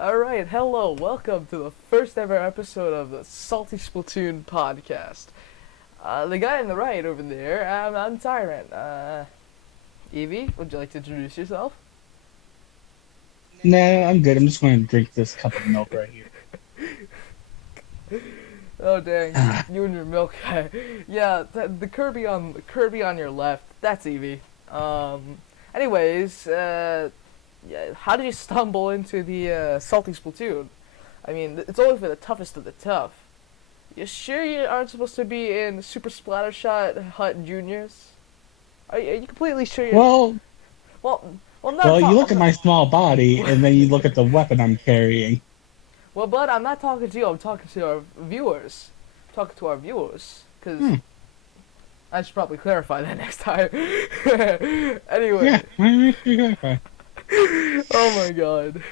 Alright, hello, welcome to the first ever episode of the Salty Splatoon podcast. The guy on the right over there, I'm Tyrant. Evie, would you like to introduce yourself? No, I'm good. I'm just going to drink this cup of milk right here. Oh dang, you, Ah, you and your milk guy. Yeah, the Kirby on your left, that's Evie. Um, anyways, yeah, how did you stumble into the Salty Splatoon? I mean, it's only for the toughest of the tough. You sure you aren't supposed to be in Super Splattershot Hut Juniors? Are you completely sure you're... well, Well, well, not well, you talk. look at my small body, and then you look at the weapon I'm carrying. Well, but I'm not talking to you. I'm talking to our viewers. I'm talking to our viewers, because Hmm. I should probably clarify that next time. Yeah, Anyway, I figured that. oh my god.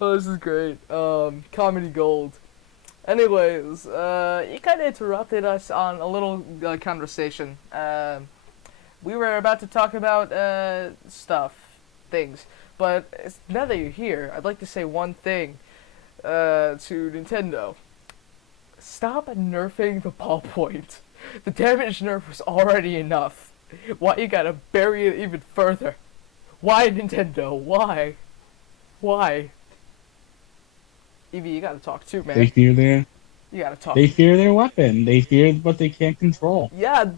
Oh, this is great. Comedy gold. Anyways, you kind of interrupted us on a little conversation. We were about to talk about things. But now that you're here, I'd like to say one thing to Nintendo. Stop nerfing the ballpoint. The damage nerf was already enough. Why you gotta bury it even further? Why, Nintendo? Why? Why? Evie, you gotta talk too, They man. fear their, You gotta talk. they fear their weapon. They fear what they can't control. Yeah,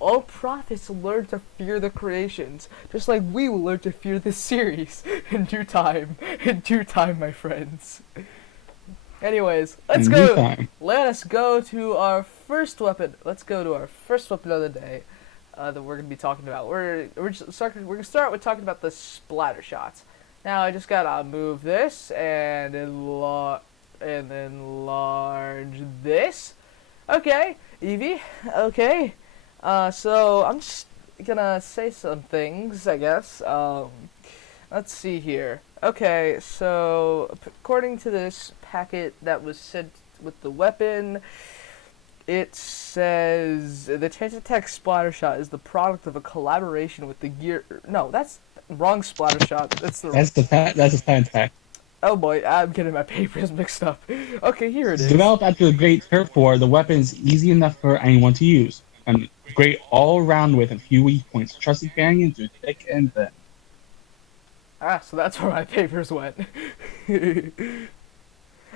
all prophets learn to fear the creations, just like we will learn to fear this series in due time. In due time, my friends. Anyways, let's In due go. time. Let us go to our first weapon. Let's go to our first weapon of the day that we're gonna be talking about. We're gonna start with talking about the splatter shots. Now I just gotta move this and enlarge this. Okay, Evie. Okay. So I'm just gonna say some things, I guess. Let's see here. Okay, so according to this packet that was sent with the weapon, it says the chance attack splatter shot is the product of a collaboration with the gear. No, that's wrong splatter shot. That's the. That's a patent. Oh boy, I'm getting my papers mixed up. Okay, here it is. Developed after the Great Turf War, the weapon is easy enough for anyone to use, and great all around with a few weak points. Trusted companion through thick and thin. Ah, so that's where my papers went.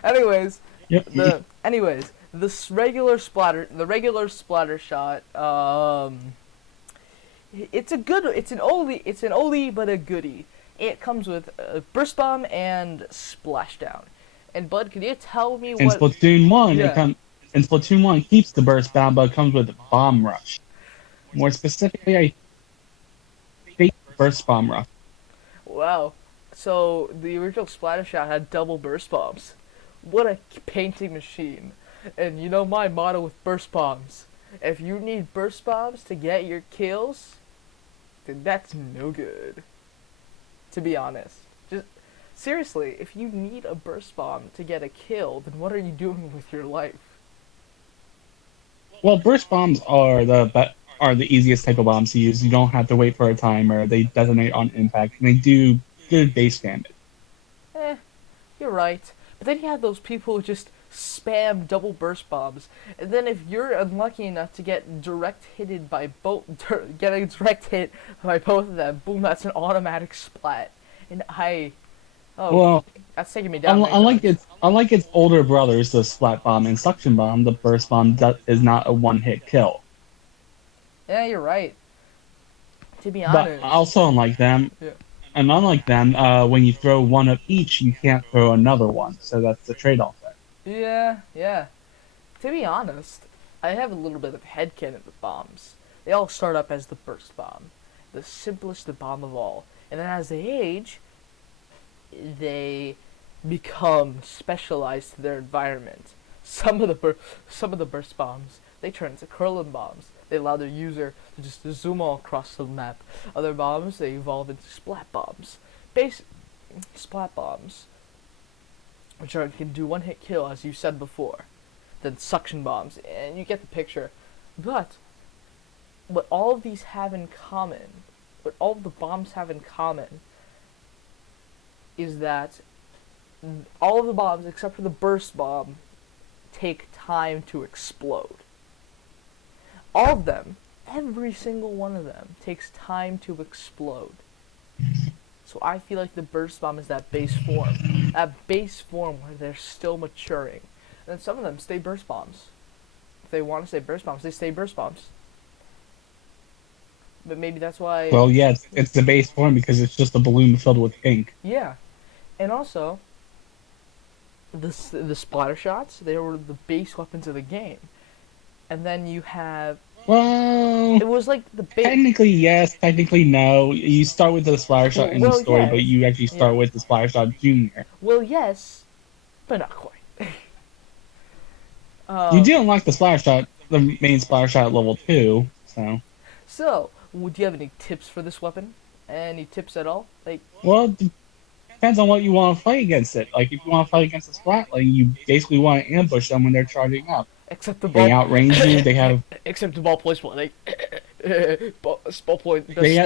anyways, Yep. the regular splatter shot. It's an oldie but a goodie. It comes with a burst bomb and splashdown. And Bud, can you tell me In what? Splatoon 1, it Yeah. comes in Splatoon 1 keeps the burst bomb, but comes with bomb rush. More specifically, I think burst bomb rush. Wow. So the original splatter shot had double burst bombs. What a painting machine. And you know my motto with burst bombs. If you need burst bombs to get your kills, then that's no good. To be honest. Just seriously, if you need a burst bomb to get a kill, then what are you doing with your life? Well, burst bombs are the easiest type of bombs to use. You don't have to wait for a timer. They detonate on impact, and they do good base damage. Eh, you're right. But then you have those people who just spam double burst bombs, and then if you're unlucky enough to get direct hitted by both, get a direct hit by both of them, boom, that's an automatic splat. And oh, Well, that's taking me down many unlike times. its older brothers, the splat bomb and suction bomb, the burst bomb is not a one-hit kill. Yeah, you're right. To be But honest, also, yeah, unlike them, when you throw one of each, you can't throw another one. So that's the trade-off there. yeah. To be honest, I have a little bit of headcanon with bombs. They all start up as the burst bomb, the simplest bomb of all, and then as they age, they become specialized to their environment. Some of the burst bombs they turn into curling bombs. They allow their user to just zoom all across the map. Other bombs they evolve into splat bombs. Base splat bombs, which can do one hit kill as you said before. Then suction bombs, and you get the picture. But what all of these have in common, what all of the bombs have in common, is that All of the bombs except for the burst bomb take time to explode. All of them, every single one of them, takes time to explode. So I feel like the burst bomb is that base form. That base form where they're still maturing. And then some of them stay burst bombs. If they want to stay burst bombs, they stay burst bombs. But maybe that's why... Well, yeah, it's the base form because it's just a balloon filled with ink. Yeah. And also, the splatter shots, they were the base weapons of the game. And then you have... Well, It was like the base... technically yes, technically no. You start with the splatter shot in the Well, story, but yes. you actually start Yeah. with the splatter shot junior. Well, yes, but not quite. You do unlock the splatter shot, the main splatter shot at level 2, so... So, would you have any tips for this weapon? Any tips at all? Like, Well, it depends on what you want to fight against it. Like, if you want to fight against the splatling, you basically want to ambush them when they're charging up. except the They ball... outrange you, they have... except the ball points, like... ball point... They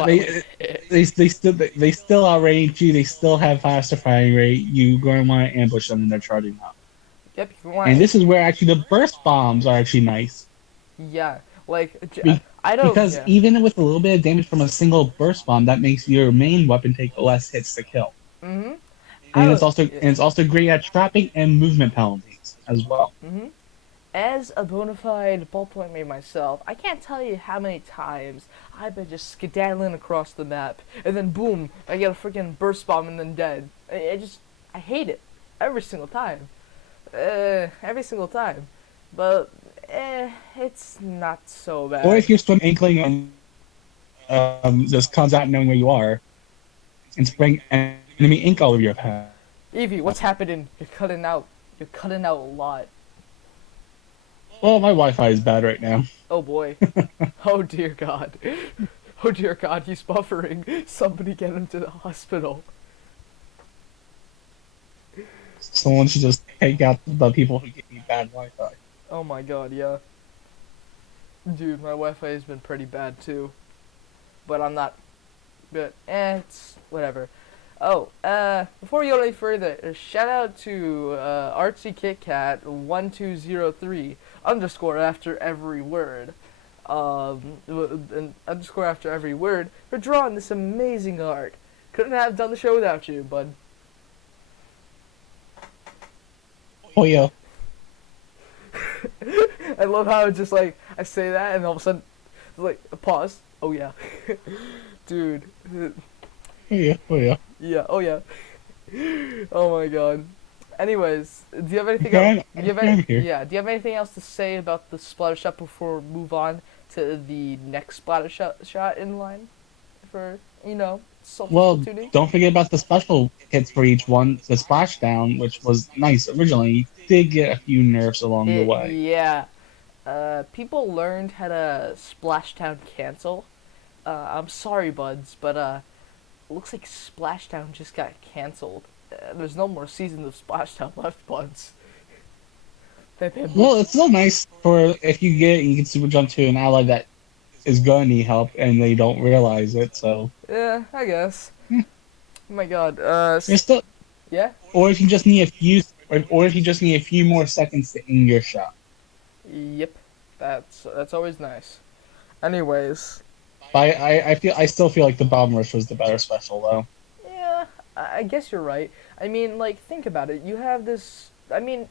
still outrange you, they still have faster firing rate, you're going to want to ambush them when they're charging up. Yep, you want... And this is where actually the burst bombs are actually nice. Yeah, like... Be- I don't... Because yeah. even with a little bit of damage from a single burst bomb, that makes your main weapon take less hits to kill. Mm-hmm. And it's also great at trapping and movement penalties as well. Mm-hmm. As a bona fide ballpoint made myself, I can't tell you how many times I've been just skedaddling across the map, and then boom, I get a freaking burst bomb and then dead. I hate it. Every single time. Every single time. But, it's not so bad. Or if you're swim ankling and just comes out knowing where you are, and spraying enemy ink all over your path. Evie, what's happening? You're cutting out. You're cutting out a lot. Well, my Wi-Fi is bad right now. Oh boy. Oh dear God. Oh dear God, he's buffering. Somebody get him to the hospital. Someone should just take out the people who give me bad Wi-Fi. Oh my God, yeah. Dude, my Wi-Fi has been pretty bad too. But I'm not... But, it's... whatever. Oh, before we go any further, a shout out to Artsy Kit Kat 1203 underscore after every word. An underscore after every word for drawing this amazing art. Couldn't have done the show without you, bud. Oh yeah. I love how it's just like I say that and all of a sudden it's like a pause. Oh yeah. Dude. Oh yeah. Oh yeah. Yeah, oh yeah. Oh my God. Anyways, do you have anything Okay, else? Do you have I'm here. yeah, do you have anything else to say about the splatter shot before we move on to the next splatter shot in line for, Well, tuning? don't forget about the special hits for each one. The splashdown, which was nice originally, did get a few nerfs along the way. Yeah. People learned how to splashdown cancel. I'm sorry, buds, but it looks like Splashdown just got canceled. There's no more seasons of Splashdown left, buds. Well, it's still nice for if you can super jump to an ally that is gonna need help and they don't realize it. So Yeah, I guess. Oh my God. it's still, Yeah. or if you just need a few more seconds to aim your shot. Yep. That's always nice. Anyways. I still feel like the bomb rush was the better special though. Yeah, I guess you're right. I mean, like, think about it. You have this. I mean,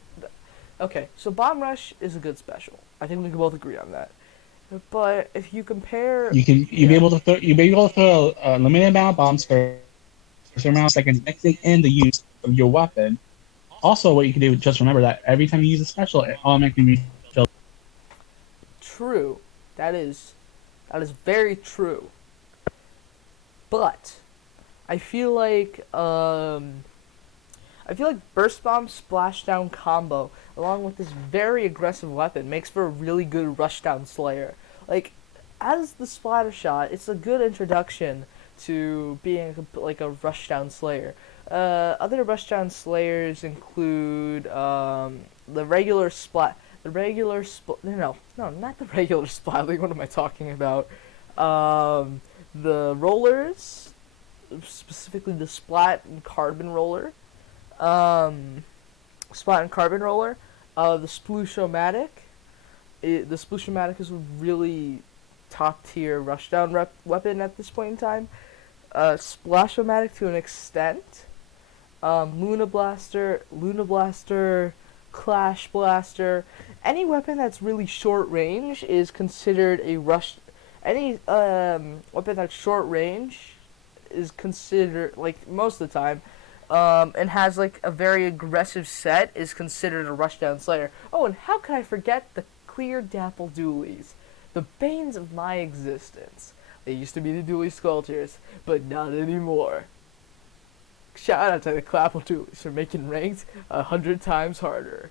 okay, so Bomb Rush is a good special. I think we can both agree on that. But if you compare, You'd be able to throw a limited amount of bombs for a certain amount of seconds, mixing in the use of your weapon. Also, what you can do is just remember that every time you use a special, it automatically refills. True, that is very true. But I feel like Burst Bomb Splashdown combo, along with this very aggressive weapon, makes for a really good Rushdown Slayer. Like, as the Splatter Shot, it's a good introduction to being like a Rushdown Slayer. Other Rushdown Slayers include the regular Splat. The regular no, not the regular Splatling. What am I talking about? The rollers, specifically the Splat and Carbon roller. Um, Splat and carbon roller. The Sploosh-O-Matic. The Sploosh-O-Matic is a really top tier rushdown weapon at this point in time. Splash-O-Matic to an extent. Luna Blaster, Clash Blaster. Any weapon that's really short range is considered a rush. Any weapon that's short range is considered, like, most of the time, and has like a very aggressive set is considered a rushdown slayer. Oh, and how could I forget the clear dapple dualies, the banes of my existence. They used to be the dually sculptures, but not anymore. Shout out to the Clapple dualies for making ranked 100 times harder.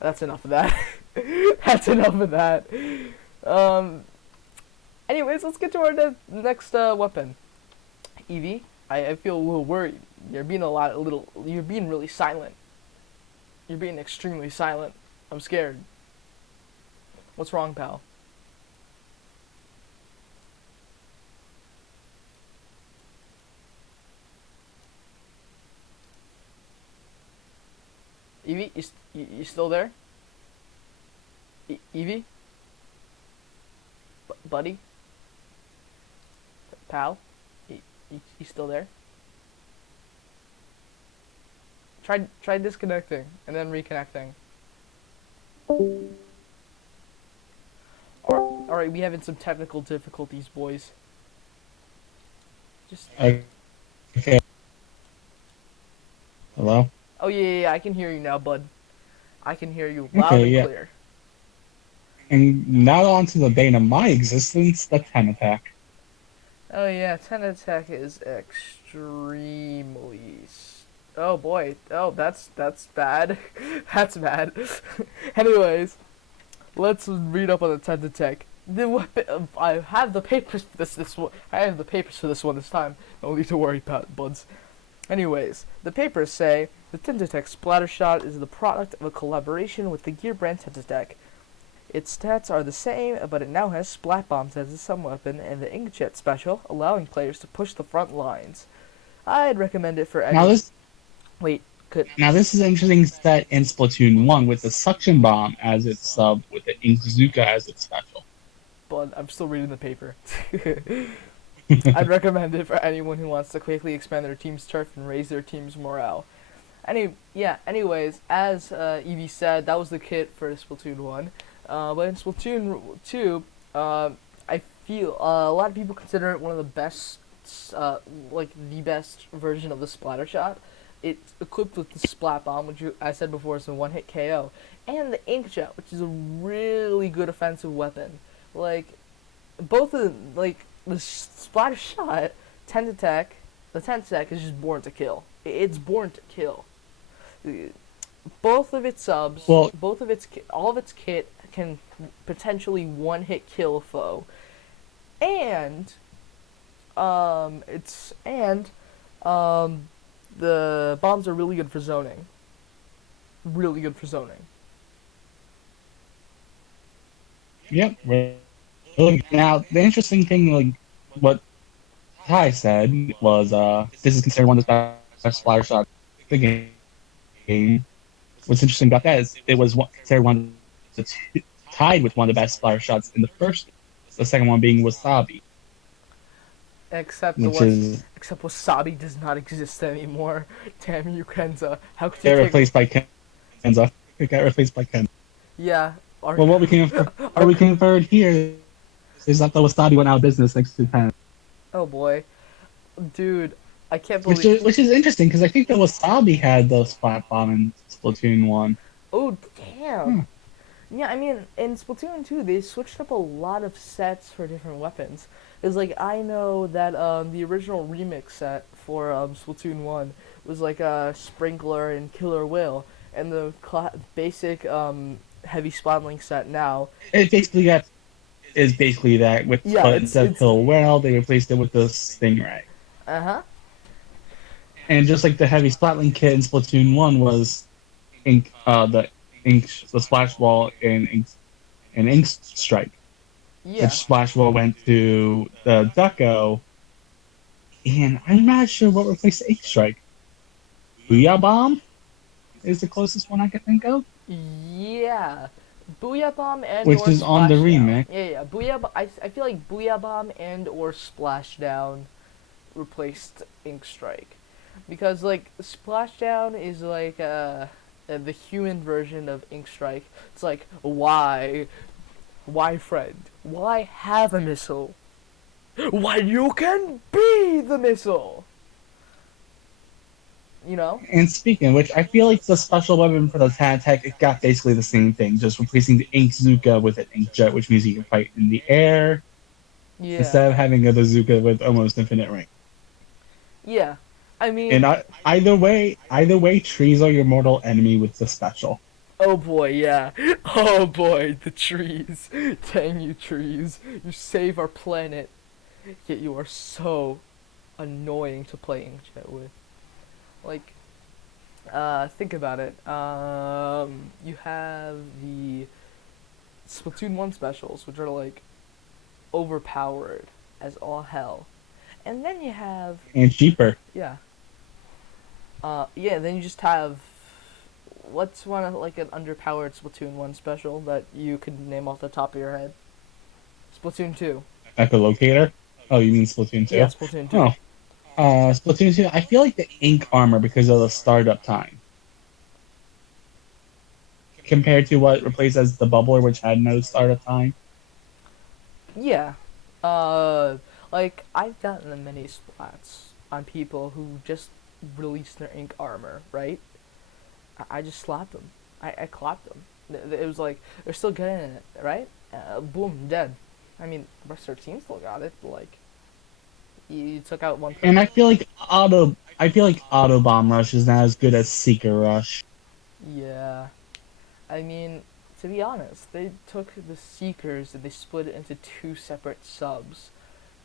That's enough of that. That's enough of that. Um, Anyways, let's get to our next weapon. Evie, I feel a little worried. You're being you're being really silent. You're being extremely silent. I'm scared. What's wrong, pal? Evie, you still there? Evie? Buddy? Pal? You still there? Try disconnecting and then reconnecting. Alright, we having some technical difficulties, boys. Just Okay. Hello? Oh yeah, I can hear you now, bud. I can hear you loud Okay, and yeah. clear. And now on to the bane of my existence, the 10 attack. Oh yeah, 10 attack is oh boy. Oh, that's bad. That's bad. Anyways, let's read up on the 10 attack. The weapon, I have the papers for this one. I have the papers for this one this time. No need to worry about buds. Anyways, the papers say the Tentatek Splatter Shot is the product of a collaboration with the gear brand Tentatek. Its stats are the same, but it now has splat bombs as its subweapon and the inkjet special, allowing players to push the front lines. I'd recommend it for any. Wait, Now this is an interesting set in Splatoon 1 with the suction bomb as its sub, with the Inkzuka as its special. But I'm still reading the paper. I'd recommend it for anyone who wants to quickly expand their team's turf and raise their team's morale. Anyways, as Evie said, that was the kit for Splatoon 1. But in Splatoon 2, I feel a lot of people consider it one of the best, like the best version of the splatter shot. It's equipped with the splat bomb, which I said before is a one-hit KO, and the inkjet, which is a really good offensive weapon. Like, both of the splatter shot, 10 attack, the 10 attack is just born to kill. It's born to kill. Both of its subs, all of its kit can potentially one-hit kill a foe, and the bombs are really good for zoning. Really good for zoning. Yep. Really. Now the interesting thing, like what Ty said, was this is considered one of the best splatter shots in the game. What's interesting about that is it was considered one of the tied with one of the best splatter shots in the first. The second one being Wasabi. Except Wasabi does not exist anymore. Damn you, Kenza. How could you get replaced by Kenza? Got replaced by Kenza. Yeah. Well, what we can infer here is that the Wasabi went out of business next to 10. Oh boy, dude, I can't believe. Which is interesting because I think the Wasabi had the splat bomb in Splatoon 1. Oh damn. Yeah, I mean, in Splatoon 2, they switched up a lot of sets for different weapons. It's like, I know that the original remix set for Splatoon 1 was like a Sprinkler and Killer Whale, and the basic heavy splatling set now. It basically is basically that, but instead of Killer Whale, they replaced it with the Stingray. Uh-huh. And just like the heavy splatling kit in Splatoon 1 was the the splash wall in ink strike, which Yeah. splash wall went to the Ducko, and I'm not sure what replaced ink strike. Booyah bomb is the closest one I can think of, Yeah. Booyah Bomb and which or is on the Splashdown. remix. Yeah, yeah. I feel like Booyah Bomb and or Splashdown replaced Ink Strike. Because like Splashdown is like the human version of Ink Strike. It's like why friend? Why have a missile? Why you can be the missile. You know? And speaking of which, I feel like the special weapon for the Tag it got basically the same thing, just replacing the Ink Zuka with an Ink Jet, which means you can fight in the air Yeah. instead of having a bazooka with almost infinite range. Yeah. I And mean, either way, trees are your mortal enemy with the special. oh boy, yeah. Oh boy, the trees. Dang you trees. You save our planet. Yet you are so annoying to play Inkjet with. Like, think about it. You have the Splatoon 1 specials, which are like overpowered as all hell. And then you have, And cheaper. yeah. Yeah, then you just have, what's one of like an underpowered Splatoon 1 special that you could name off the top of your head? Splatoon 2. Echolocator. Oh, you mean Splatoon Yeah, 2? Splatoon 2. Oh, Splatoon 2. I feel like the ink armor because of the startup time compared to what replaced as the bubbler, which had no startup time. Yeah. Uh, like, I've gotten many splats on people who just released their ink armor, right? I just slapped them. I clapped them. It was like, they're still getting it, right? Boom, dead. I mean, the rest of their team still got it, but like, you took out one And person. I feel like auto bomb rush is not as good as seeker rush. Yeah. I mean, to be honest, they took the Seekers and they split it into two separate subs.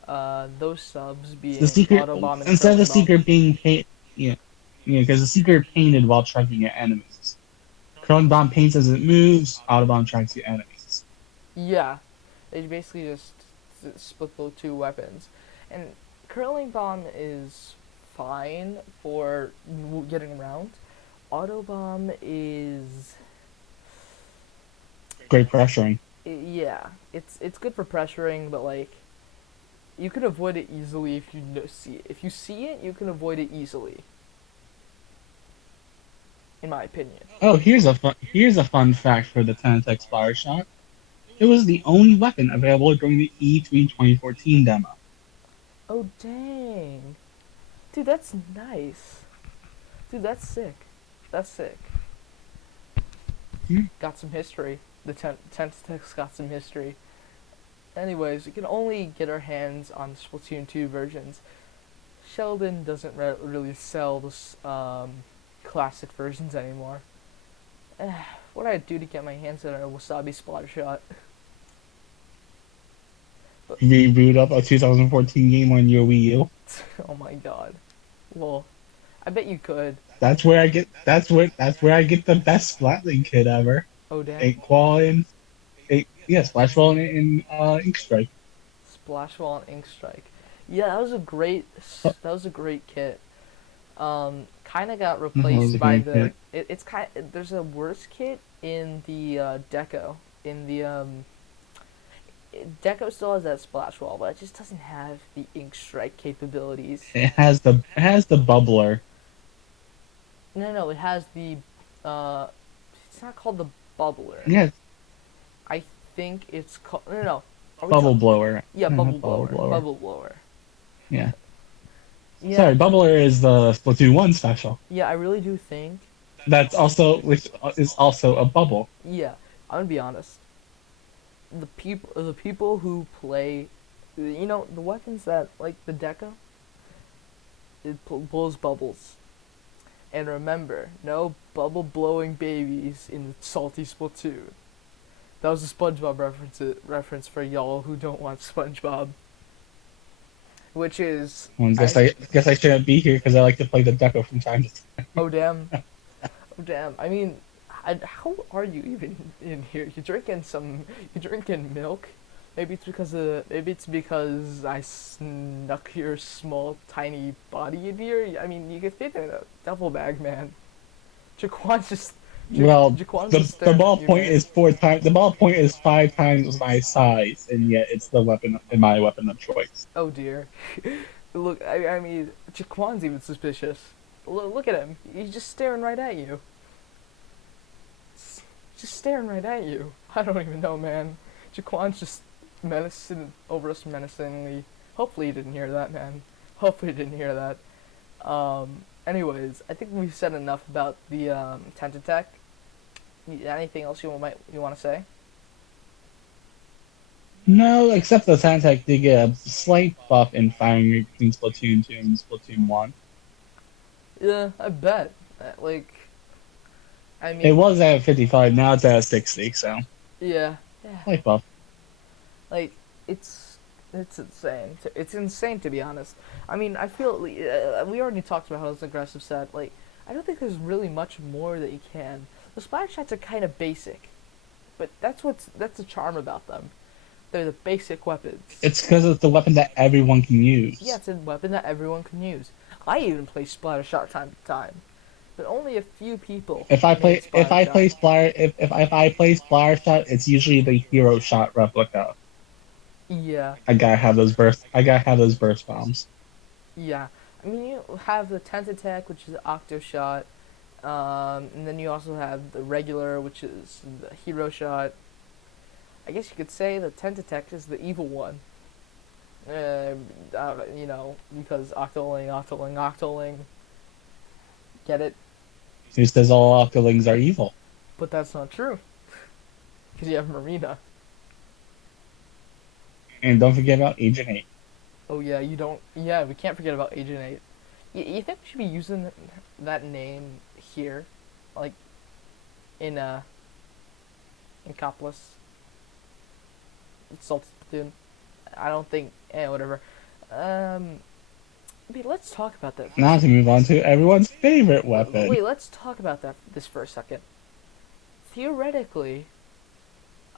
Those subs The being seeker Autobomb and instead of the Curling Bomb. seeker being paint, yeah, yeah, because the seeker painted while tracking your enemies. Curling bomb paints as it moves. Auto bomb tracks your enemies. Yeah, they basically just split the two weapons. And Curling Bomb is fine for getting around. Autobomb is Great pressuring. yeah, it's good for pressuring, but like you can avoid it easily if you see it. If you see it, you can avoid it easily. In my opinion. Oh, here's a fun fact for the 10x fire shot. It was the only weapon available during the E3 2014 demo. Oh dang, dude, that's nice. Dude, that's sick. That's sick. Hmm. Got some history. The tenth text got some history. Anyways, we can only get our hands on the Splatoon 2 versions. Sheldon doesn't really sell the classic versions anymore. What do I do to get my hands on a wasabi splatter shot? But, Reboot up a 2014 game on your Wii U. oh my god. Well, I bet you could. That's where I get the best Splatling kit ever. Oh damn. 8 qual and eight yeah, Splash Ball and Ink Strike. Splash Wall and Ink Strike. Yeah, Oh, that was a great kit. Kind of got that was replaced a by great the. kit. It's kind. There's a worse kit in the Deco. In the Deco still has that splash wall, but it just doesn't have the ink strike capabilities. It has the bubbler. No, no, it has the. Uh, it's not called the bubbler. Yeah, I think it's called. No, no, no. Are we bubble talking? blower. Yeah, bubble Bubble blower. blower. Bubble blower. Yeah. Yeah, Sorry, bubbler is the Splatoon 1 special. yeah. I really do think. That's also which is also a bubble. Yeah, I'm gonna be honest. The people who play, the weapons that like the Deca, it blows bubbles. And remember, no bubble blowing babies in the salty Splatoon. That was a SpongeBob reference for y'all who don't want SpongeBob, which is Well, I guess I shouldn't be here because I like to play the Deco from time to time. oh damn, oh damn. I mean, How are you even in here? You drinking milk? Maybe it's because I snuck your small tiny body in here. I mean, you could fit in a duffel bag, man. Jaquan's just Well, Jaquan's the just staring at you, ballpoint man. is 4 times. The ballpoint is 5 times my size, and yet it's the weapon in my weapon of choice. Oh dear. Look, I mean, Jaquan's even suspicious. Look at him. He's just staring right at you. Just staring right at you. I don't even know, man. Jaquan's just menacing over us menacingly. Hopefully you didn't hear that, man. Hopefully you didn't hear that. Anyways, I think we've said enough about the tent attack. Anything else you want to say? No, except the Santec did get a slight buff in firing rate between Splatoon 2 and Splatoon 1. Yeah, I bet. Like, I It mean, was at 55, now it's at 60, so yeah, yeah. slight buff. Like, it's it's insane. It's insane to be honest. I mean, I feel we already talked about how it's an aggressive set. Like, I don't think there's really much more that you can. The splash shots are kind of basic, but that's the charm about them. They're the basic weapons. It's because it's the weapon that everyone can Yeah, use. it's a weapon that everyone can use. I even play splatter shot time to time, but only a few people made If splatter I shot. play Splatter if I play Splatter Shot, it's usually the hero shot replica. Yeah, I gotta have those burst bombs. yeah. I mean, you have the tent attack, which is octo shot, and then you also have the regular, which is the hero shot. I guess you could say the tent attack is the evil one. Because octoling, octoling, octoling. Get it? Who says all Octolings are evil? But that's not true. Because you have Marina. And don't forget about Agent 8. Oh yeah, you don't. Yeah, we can't forget about Agent 8. You think we should be using that name here, like in in Copless, Salt Splatoon? I don't think. Whatever. Wait, let's talk about that for a Now to second. move on to everyone's favorite weapon. Wait, let's talk about this for a second. Theoretically,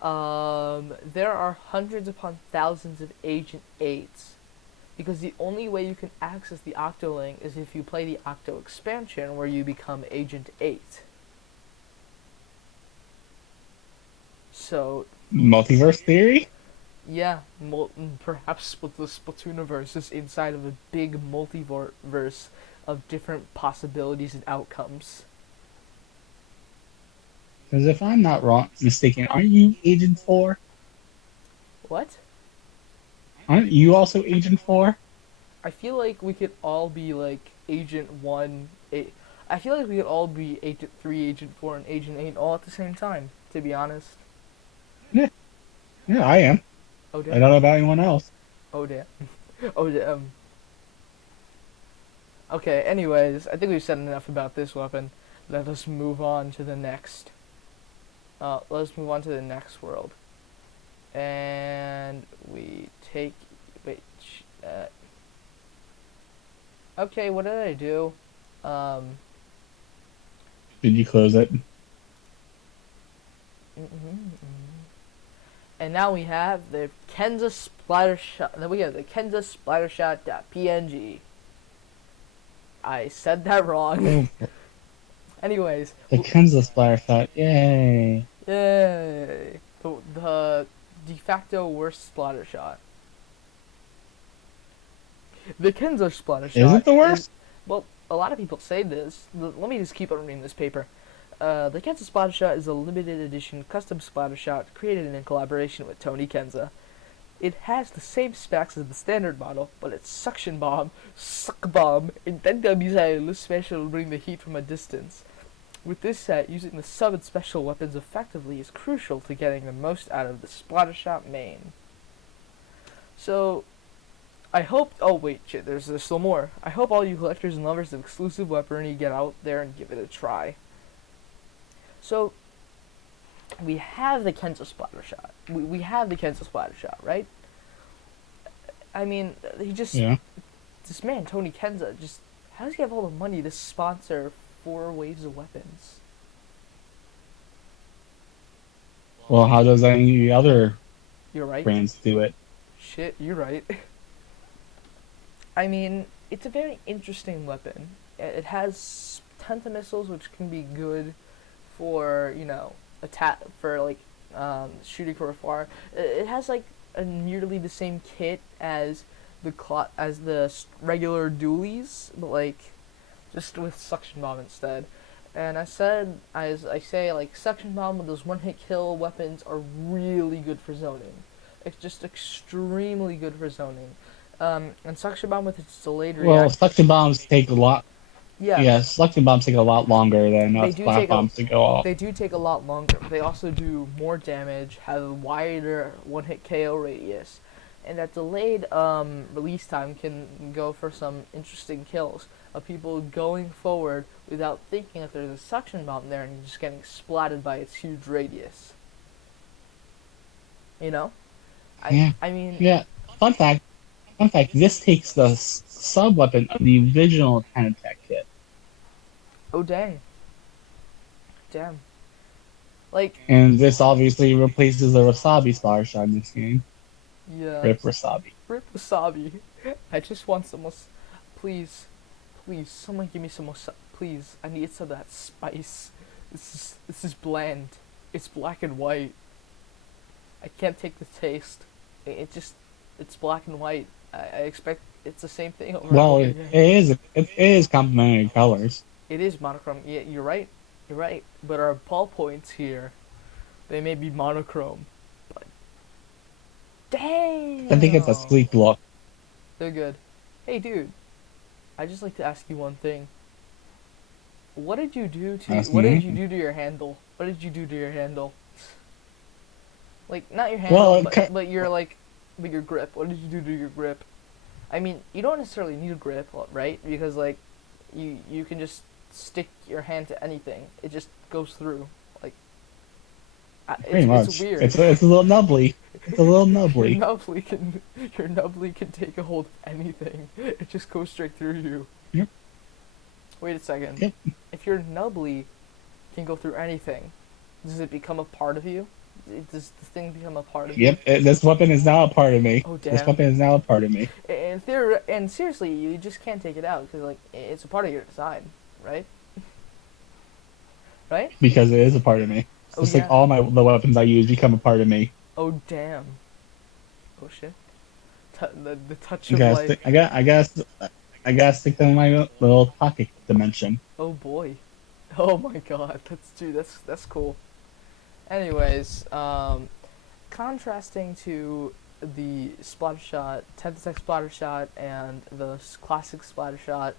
there are hundreds upon thousands of Agent 8s. Because the only way you can access the Octoling is if you play the Octo expansion where you become Agent 8. So, Multiverse theory? yeah, perhaps the Splatooniverse is inside of a big multiverse of different possibilities and outcomes. Because if I'm not mistaken, aren't you Agent 4? What? Aren't you also Agent 4? I feel like we could all be like Agent 1. I feel like we could all be Agent 3, Agent 4, and Agent 8 all at the same time, to be honest. Yeah, yeah, I am. Oh, I damn. don't know about anyone else. Oh, damn. Oh, damn. Okay, anyways, I think we've said enough about this weapon. Let us move on to the next. Let us move on to the next world. And we take. Wait. Okay, what did I do? Um. Did you close it? And now we have the Kenza Splatter Shot. Then we have the Kenza Splatter Shot.png. I said that wrong. Oh, Anyways, the Kenza Splatter Shot. Yay. yay! The de facto worst splatter shot. The Kenza Splatter Is it Shot the is, worst? well, a lot of people say this. Let me just keep on reading this paper. The Kenza Splatter Shot is a limited edition custom splatter shot created in collaboration with Tony Kenza. It has the same specs as the standard model, but its suction bomb, suck bomb, intenta missile special will bring the heat from a distance. With this set, using the sub and special weapons effectively is crucial to getting the most out of the splatter shot main. So, I hope. Oh wait, shit. There's still more. I hope all you collectors and lovers of exclusive weaponry get out there and give it a try. So, we have the Kenzo Splatter Shot. We have the Kenzo Splatter Shot, right? I mean, he just Yeah. this man Tony Kenza just how does he have all the money to sponsor 4 waves of weapons? Well, how does any other You're right. brands do it? Shit, you're right. I mean, it's a very interesting weapon. It has tons of missiles, which can be good for attack for like shooting from afar. It has like nearly the same kit as the regular dualies, but like just with suction bomb instead. And as I say, like suction bomb with those one hit kill weapons are really good for zoning. It's just extremely good for zoning. And suction bomb with its delayed Well, react. suction bombs take a lot. Yeah, Yeah, suction bombs take a lot longer than they do splat take a bombs to go off. they do take a lot longer. But they also do more damage, have a wider one hit KO radius, and that delayed release time can go for some interesting kills of people going forward without thinking that there's a suction bomb there and you're just getting splatted by its huge radius. You know? I Yeah, I mean, yeah. Fun fact. Fun fact. This takes the sub weapon of the original Tech kit, oh dang. Damn. Like, and this obviously replaces the Wasabi splatter shot in this game. yeah. Rip Wasabi. Rip wasabi. I just want some please, please, someone give me some wasabi. Please, I need some of that spice. This is bland. It's black and white. I can't take the taste. It's black and white. I expect it's the same thing over and Well, over it again. is. It is complementary colors. It is monochrome. Yeah, you're right. You're right. But our ballpoints here, they may be monochrome. But I think it's a damn, sleek look. they're good. Hey, dude. I just like to ask you one thing. Ask What did me. you do to your handle? What did you do to your handle? Like not your handle, Well, but but your grip. What did you do to your grip? I mean, you don't necessarily need a grip, right? Because like you can just stick your hand to anything. It just goes through. Like pretty it's much. weird. It's a little nubbly. It's a little your nubbly. nubbly can your nubbly can take a hold of anything. It just goes straight through you. Yep. Wait a second. Yep. If your nubbly can go through anything, does it become a part of you? Does the thing become a part of you? Yep. This weapon is now a part of me. Oh This damn! weapon is now a part of me And seriously, you just can't take it out because like it's a part of your design, right? Right? because it is a part of me. It's Oh just like yeah. all the weapons I use become a part of me. Oh damn! Oh shit! The touch I of gotta life. stick. I gotta stick to my little pocket dimension. Oh boy! Oh my god! That's cool. Anyways, contrasting to the splatter shot, 10 attack splatter shot, and the classic splatter shot,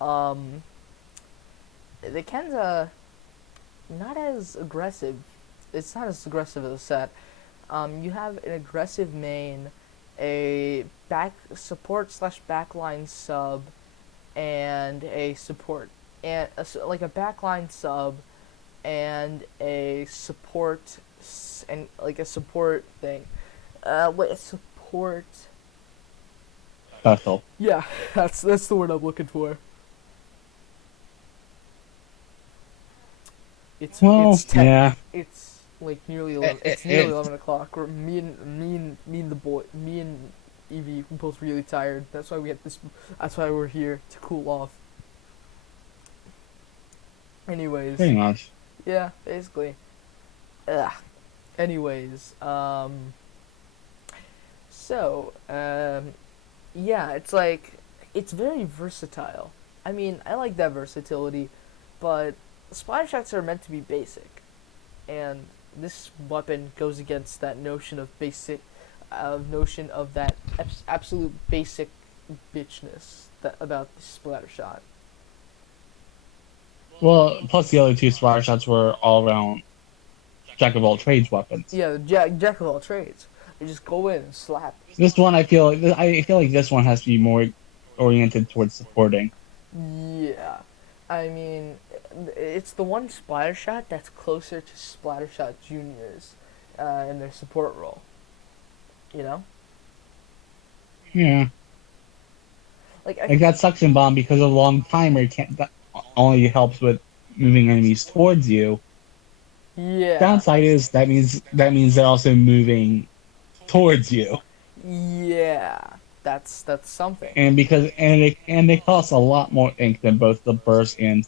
um, the Kenza not as aggressive. It's not as aggressive as a set. You have an aggressive main, a back support slash backline sub, and a support and like a backline sub and a support and like a support thing. Wait, a support. Special. Yeah, that's the word I'm looking for. Well, It's ten. yeah. It's like nearly It, 11. it, It's nearly it, 11 o'clock. Me and the boy, me and Evie, we're both really tired. That's why we had this. That's why we're here to cool off. Anyways, pretty much. yeah, basically. Ugh. Anyways, so, yeah, it's like, it's very versatile. I mean, I like that versatility, but splash shots are meant to be basic, and this weapon goes against that notion of notion of that absolute basic bitchness that about the splatter shot. Well, plus the other two splatter shots were all around jack of all trades weapons. Yeah, the jack of all trades. They just go in and slap. This one, I feel like this one has to be more oriented towards supporting. Yeah, I mean, it's the one splatter shot that's closer to splatter shot juniors, in their support role. You know, Yeah, like like that suction bomb because of a long timer can't that only helps with moving enemies towards you. Yeah. Downside is that means they're also moving towards you, Yeah. That's something. and they cost a lot more ink than both the burst and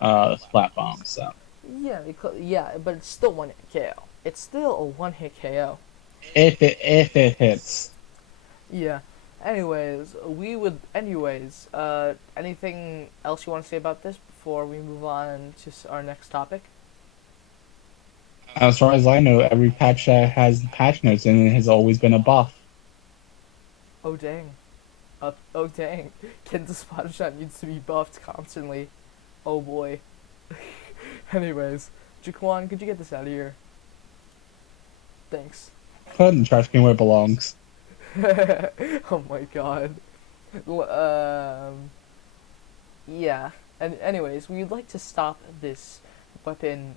splat bombs. So Yeah, because yeah, but it's still one hit KO. It's still a one hit KO. if it hits. Yeah. Anything else you want to say about this before we move on to our next topic? As far as I know, every patch that has patch notes in it has always been a buff. Oh dang. Oh dang. Kid the spot shot needs to be buffed constantly. Oh boy. Anyways, Jaquan, could you get this out of here? Thanks. Put it in the trash can where it belongs. Oh my god. Um, yeah. And anyways, we'd like to stop this weapon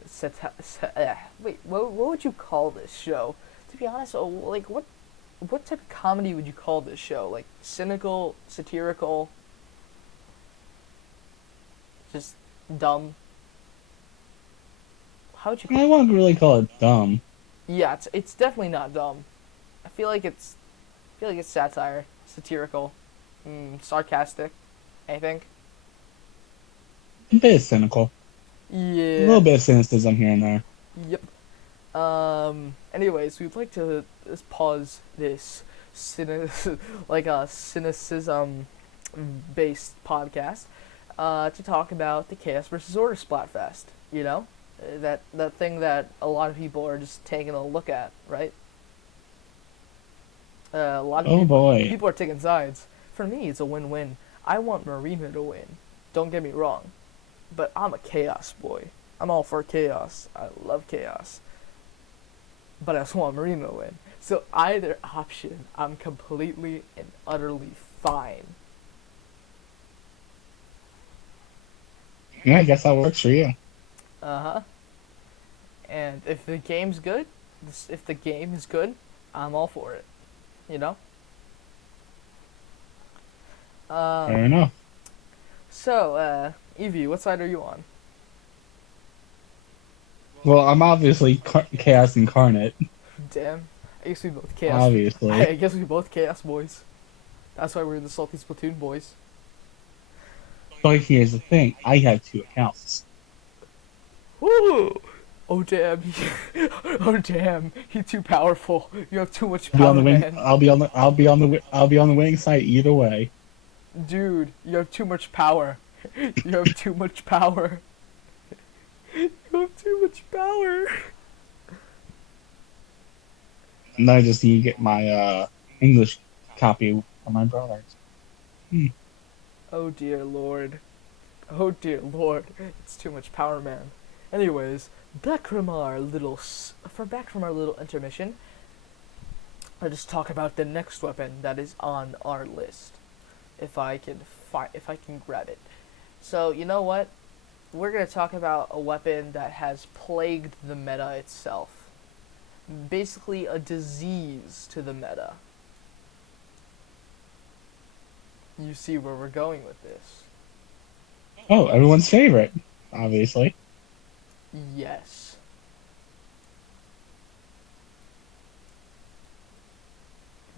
wait, what would you call this show? To be honest, like what type of comedy would you call this show? Like cynical, satirical, just dumb? How would you I call? won't really call it dumb. Yeah, it's definitely not dumb. I feel like it's satire, satirical, sarcastic. I think. A bit cynical. A Yeah. little bit of cynicism here and there. Yep. Anyways, we'd like to just pause this like a cynicism based podcast to talk about the Chaos versus Order Splatfest. You know, that thing that a lot of people are just taking a look at, right? A lot of Oh boy. people are taking sides. For me, it's a win-win. I want Marina to win. Don't get me wrong, but I'm a chaos boy. I'm all for chaos. I love chaos. But I just want Marina to win. So either option, I'm completely and utterly fine. Yeah, I guess that works for you. Uh-huh. And if the game's good, if the game is good, I'm all for it. You know? Fair Um, enough. so, Evie, what side are you on? Well, I'm obviously Chaos Incarnate. Damn. I guess we both chaos. Obviously. I guess we both chaos boys. That's why we're in the Salty Splatoon boys. But here's the thing: I have two accounts. Woo! Oh damn! Oh damn! You're too powerful. You have too much I'll be on power, the wing. man. I'll be on the winning side either way. Dude, you have too much power. You have too much power. You have too much power. And I just need to get my English copy from my brother. Oh dear lord. Oh dear lord. It's too much power, man. Anyways, back from our little intermission. I'll just talk about the next weapon that is on our list. If I can grab it. So, you know what? We're going to talk about a weapon that has plagued the meta itself. Basically a disease to the meta. You see where we're going with this. Oh, everyone's favorite, obviously. Yes.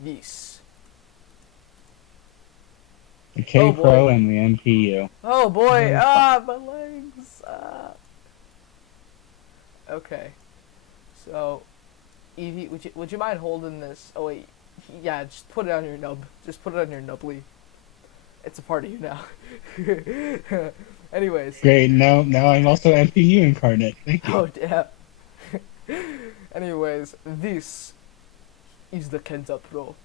This. The Oh boy. K-Pro and the MPU. Oh boy. Oh, Ah, my legs. Ah. Okay. So, Evie, would you mind holding this? Oh wait. Yeah, just put it on your nub. Just put it on your nubbly. It's a part of you now. Anyways. Great. Now I'm also MPU incarnate. Thank you. Oh damn. Anyways, this is the Kenta Pro.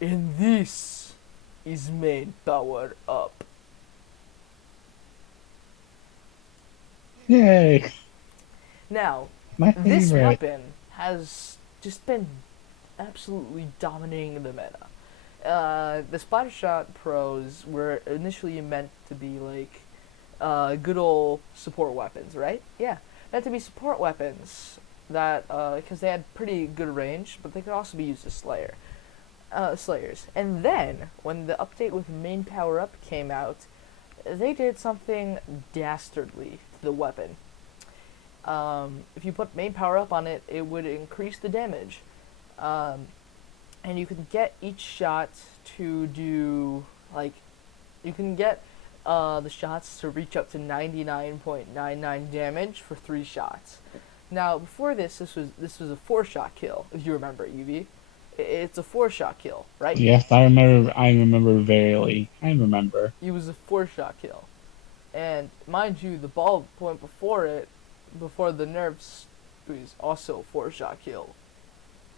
And this is main power up. Yay! Now, My this favorite. weapon has just been absolutely dominating the meta. The Splattershot Pros were initially meant to be like good old support weapons, right? Yeah, meant to be support weapons that because they had pretty good range, but they could also be used as slayers. And then when the update with main power up came out, they did something dastardly to the weapon. If you put main power up on it, it would increase the damage. Um, and you can get each shot to do like you can get the shots to reach up to 99.99 damage for 3 shots. Now before this was a 4 shot kill, if you remember, Evie. It's a 4 shot kill, right? Yes, I remember. I remember barely. I remember. It was a 4 shot kill, and mind you, the ball point before it, before the nerfs, was also a 4 shot kill,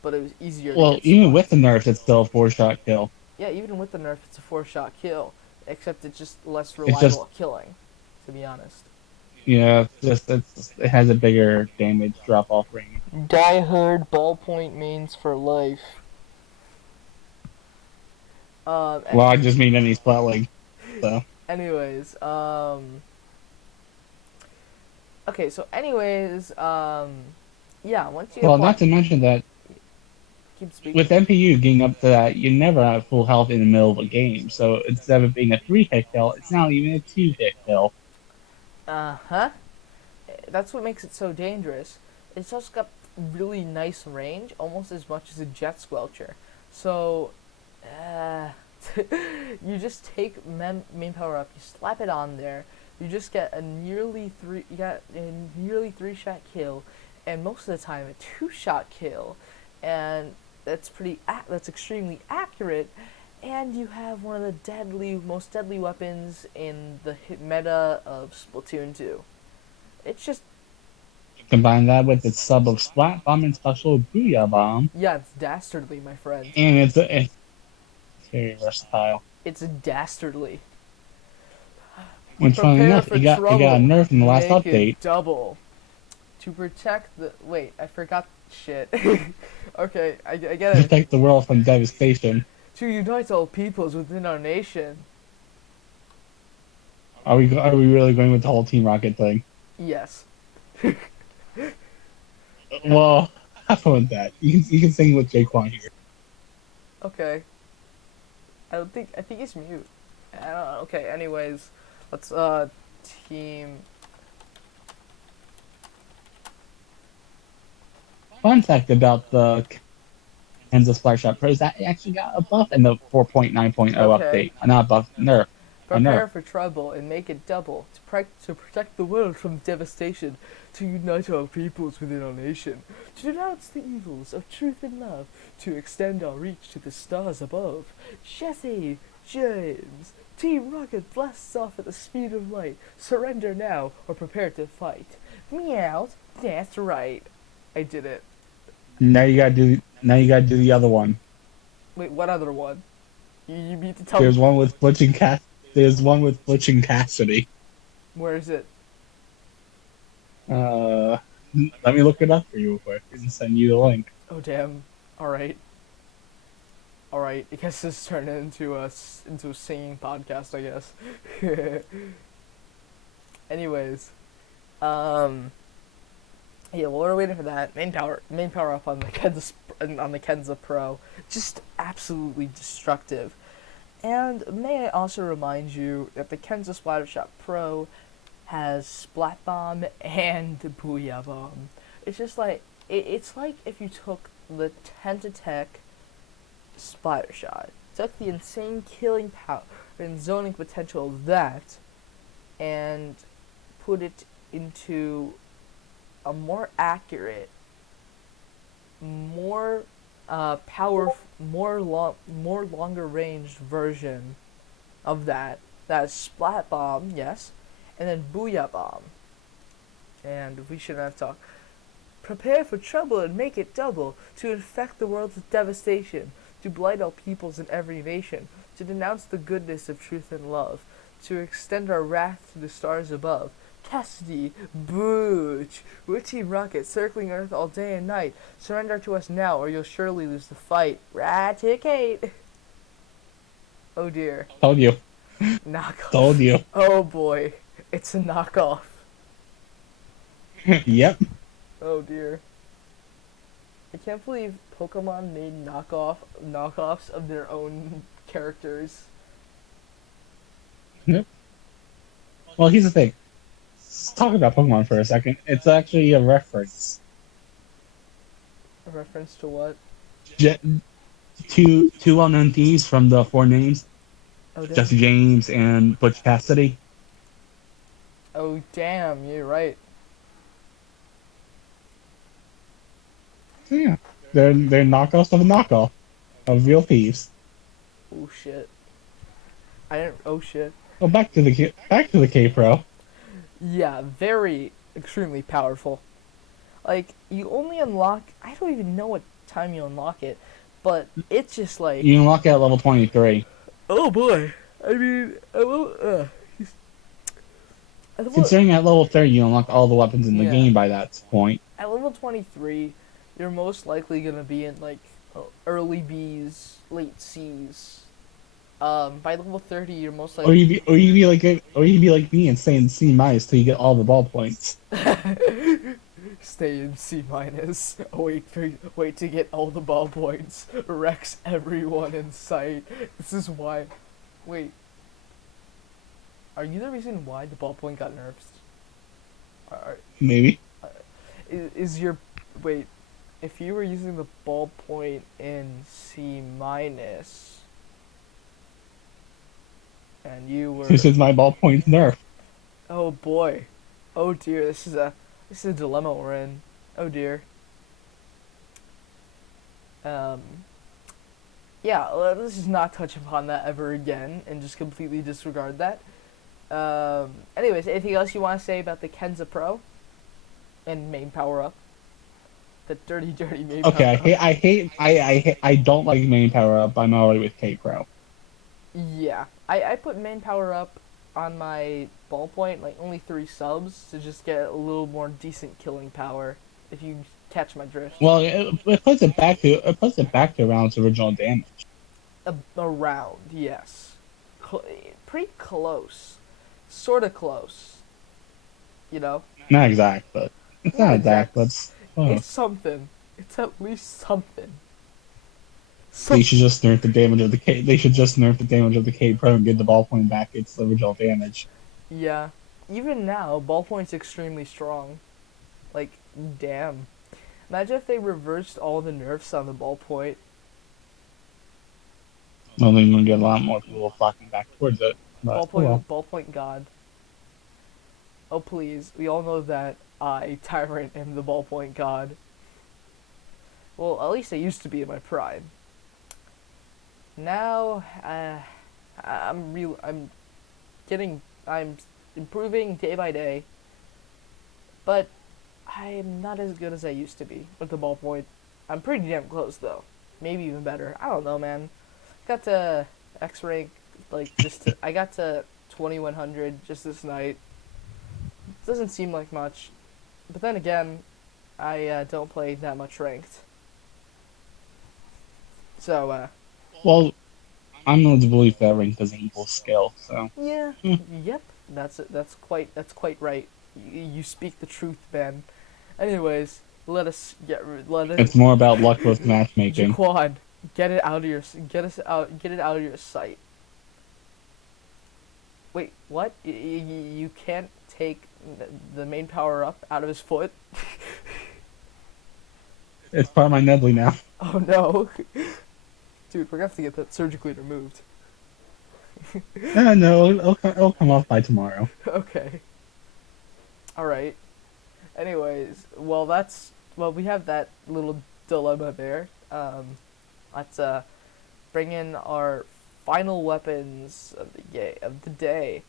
but it was easier to Well, hit even with splats. the nerfs, it's still a 4-shot kill. Yeah, even with the nerf, it's a 4 shot kill, except it's just less It's reliable just, at killing, to be honest. it has a bigger damage drop off range. Die Hard ballpoint mains for life. Um. Well, I just mean any splatling. So, Anyways. Okay. So, anyways. Yeah. Once you well, apply, not to mention that keep speaking. with MPU getting up to that, you never have full health in the middle of a game. So instead of being a 3-hit kill, it's now even a 2-hit kill. Huh. That's what makes it so dangerous. It's just got really nice range, almost as much as a jet squelcher. So, uh, you just take main power up, you slap it on there, you just get you got a nearly 3 shot kill, and most of the time a 2 shot kill, and that's extremely accurate, and you have one of the most deadly weapons in the meta of Splatoon 2. It's just Combine that with its sub of Splat Bomb and Special Booyah Bomb, Yeah, it's dastardly, my friend. and it's very versatile. It's dastardly. Which, funny Prepare enough, for it got a trouble. nerf in the last Make it update. double. To protect the. Wait, I forgot shit. Okay, I get it. Protect the world from devastation. To unite all peoples within our nation. Are we really going with the whole Team Rocket thing? Yes. Well, have fun with that. You can sing with Jaquan here. Okay. I think he's mute. I don't know. Okay, anyways. Let's, team. Fun fact about the Kansas Splash Shot Pro is that it actually got a buff in the 4.9.0 Okay. update. Not a buff, nerf. A nerf. Prepare for trouble and make it double. To protect the world from devastation. To unite our peoples within our nation. To denounce the evils of truth and love. To extend our reach to the stars above. Jesse, James, Team Rocket blasts off at the speed of light. Surrender now or prepare to fight. Meow. That's right. I did it. Now you gotta do the other one. Wait, what other one? You need to tell me. There's one with Butch and There's one with Butch and Cassidy. Where is it? Uh, Let me look it up for you real quick and send you the link. Oh damn. Alright. Alright, I guess this turned into a singing podcast, I guess. Anyways. Yeah, while we're waiting for that, main power up on the Kenza Pro. Just absolutely destructive. And may I also remind you that the Kenza Splattershot Pro has Splat Bomb and Booyah Bomb. It's just like it's like if you took the Tentatek Splattershot, took the insane killing power and zoning potential of that, and put it into a more accurate, more more longer ranged version of that. That's Splat Bomb, yes, and then Booyah Bomb. And we shouldn't have talked. Prepare for trouble and make it double, to infect the world with devastation, to blight all peoples in every nation, to denounce the goodness of truth and love, to extend our wrath to the stars above. Cassidy, Butch, we're Team Rocket, circling Earth all day and night. Surrender to us now, or you'll surely lose the fight. Radioactive. Oh dear. Told you. Knockoff. Told you. Oh boy, it's a knockoff. Yep. Oh dear. I can't believe Pokemon made knockoffs of their own characters. Yep. Well, here's the thing. let's talk about Pokemon for a second. It's actually a reference. A reference to what? Je- two well-known thieves from the Four Names, Oh damn. Jesse James and Butch Cassidy. Oh damn, you're right. So yeah, they're knockoffs of a knockoff of real thieves. Oh shit. I didn't. Oh shit. Well, back to the K Pro. Yeah, very extremely powerful. Like you only unlock. I don't even know what time you unlock it, but it's just like. You unlock it at level 23. Oh boy. I mean, I will. At level, Considering at level 30 you unlock all the weapons in the yeah. game by that point. At level 23, you're most likely gonna be in like early B's, late C's. By level 30, you're most likely. Or you be like me and stay in C minus till you get all the ball points. Stay in C minus. Wait to get all the ball points. Wrecks everyone in sight. This is why. Wait. Are you the reason why the ballpoint got nerfed? Are, Maybe. is your wait? If you were using the ballpoint in C minus, and you were This is my ballpoint nerf. oh boy, oh dear, this is a dilemma we're in. Oh dear. Um. Yeah, let's just not touch upon that ever again and just completely disregard that. Anyways, anything else you want to say about the Kenza Pro and main power up? The dirty main power up. Okay, I don't like main power up. I'm already with K Pro. Yeah, I put main power up on my ballpoint, like only 3 subs to just get a little more decent killing power. If you catch my drift. Well, it puts it back to around its original damage. Around, yes, pretty close, sort of close. You know. Not exact, but it's Not not exact. exact. But it's It's close. something. It's at least something. They Some. should just nerf the damage of the K. They should just nerf the damage of the K Pro and give the ballpoint back its original damage. Yeah. Even now, ballpoint's extremely strong. Like, damn. Imagine if they reversed all the nerfs on the ballpoint. Well, then you're gonna get a lot more people flocking back towards it. But oh well. Ballpoint god. Oh please, we all know that I, Tyrant, am the ballpoint god. Well, at least I used to be in my prime. Now, I'm improving day by day, but I'm not as good as I used to be with the ballpoint. I'm pretty damn close though. Maybe even better. I don't know, man. Got to X rank, I got to 2100 just this night. Doesn't seem like much, but then again, I don't play that much ranked. So, Well, I'm led to believe that rank doesn't equal skill. So yeah, yep, that's quite right. You speak the truth, Ben. Anyways, let us it's more about luck with matchmaking. Jaquan, get it out of your sight. Wait, what? You can't take the main power up out of his foot? It's part of my Nedley now. Oh no. Dude, we're gonna have to get that surgically removed. No, it'll come off by tomorrow. Okay. Alright. Anyways, we have that little dilemma there. Let's bring in our final weapons of the day.